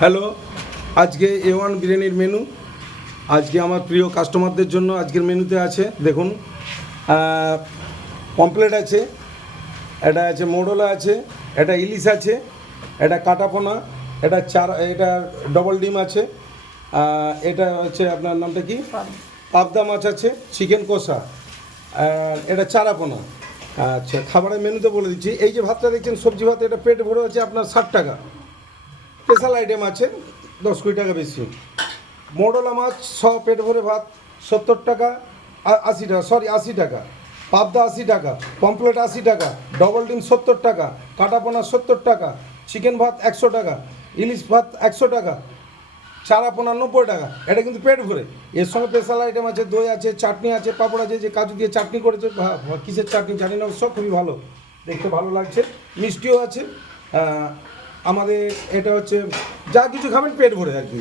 Hello, আজকে A1 বিরিয়ানির menu. আজকে আমার প্রিয় কাস্টমারদের জন্য আজকের মেনুতে আছে দেখুন, পমপ্লেট আছে, এটা আছে মোড়লা আছে, এটা ইলিশ আছে, এটা কাটাপোনা, এটা ডবল ডিম আছে, এটা হচ্ছে আপনার নামটা কি, পাবদা মাছ আছে, চিকেন কষা, আর এটা চারাপোনা। আচ্ছা, খাবারের মেনুতে বলে দিচ্ছি, এই যে ভাতটা দেখছেন সবজি ভাত, এটা পেট ভরে আছে আপনার 60 টাকা। স্পেশাল আইটেম আছে 10-20 টাকা বেশি। মোড়লা মাছ পেট ভরে ভাত 70 টাকা, 80 টাকা, 80 টাকা। পাবদা 80 টাকা, পমপ্লেট 80 টাকা, ডবল ডিম 70 টাকা, কাটাপোনা 70 টাকা, চিকেন ভাত 100 টাকা, ইলিশ ভাত 100 টাকা, চারাপোনা 90 টাকা। এটা কিন্তু পেট ভরে। এর সঙ্গে স্পেশাল আইটেম আছে, দই আছে, চাটনি আছে, পাঁপড় আছে, যে কাজু দিয়ে চাটনি করেছে, কিসের চাটনি জানি না, সব খুবই ভালো, দেখতে ভালো লাগছে। মিষ্টিও আছে। আমাদের এটা হচ্ছে যা কিছু খাবেন পেট ভরে আর কি।